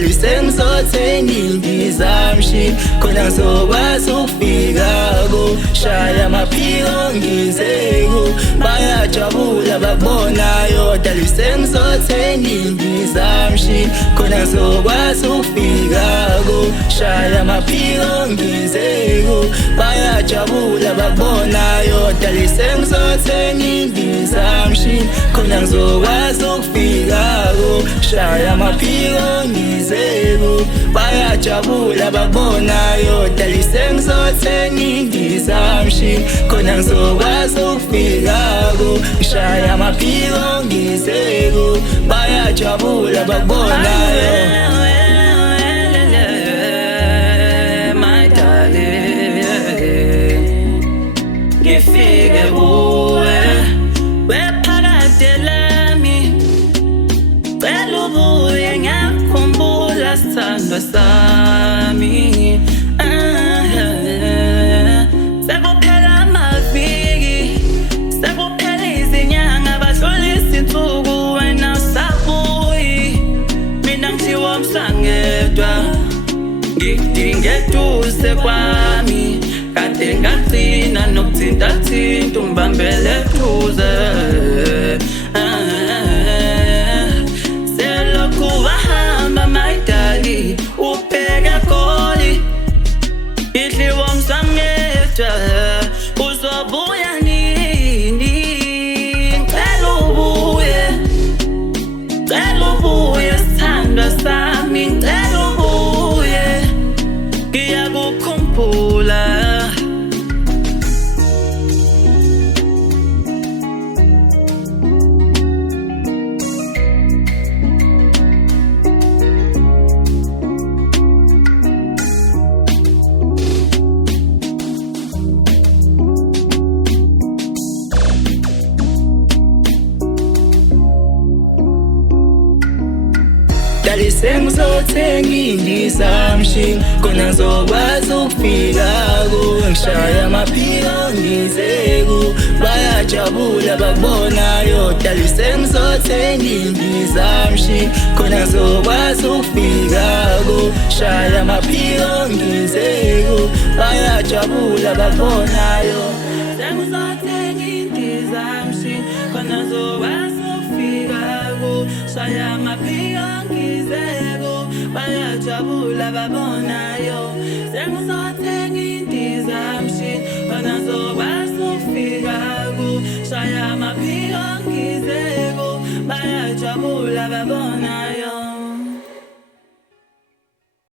dali sengizothenga indizamshini khona ngizokwazi ukufika shaya amaphiko ngizeko bayajabula bakubonayo dali sengizothenga indizamshini khona ngizokwazi ukufika shaya amaphiko ngizeko bayajabula bakubonayo dali sengizothenga indizamshini khona ngizokwazi ukufika shaya amaphiko ngizeko bayajabula bakubonayo dali sengizothenga indizamshini khona ngizokwazi ukufika shaya amaphiko ngizeko bayajabula bakubonayo. Ngifike kuwe wephakade lami cela ubuye ngiyakhumbula sithandwa sami. Sekuphela amaviki sekuphela izinyanga badlulisa insuku wena usabuyi mina ngithiwa msangedwa ngikudinga eduze kwami kade ngagcina nokuthintathinta ungibambele eduze. Selokhu wahamba mayidali ubheke Goli idliwa msangedwa uzobuya nini ngicela ubuye sithandwa sami ngicela ubuye ngiyakukhumbula. Dali sengizothenga indizamshini khona ngizokwazi ukufika ngishaya amaphiko ngizeko bayajabula bakubonayo dali sengizothenga indizamshini khona ngizokwazi ukufika shaya amaphiko ngizeko bayajabula bakubonayo. Sengizothenga indizamshini khona ngizokwazi ukufika shaya amaphiko ngizeko bayajabula babonayo. Sengizothenga indizamshini khona ngizokwazi ukufika shaya amaphiko ngizeko bayajabula babona.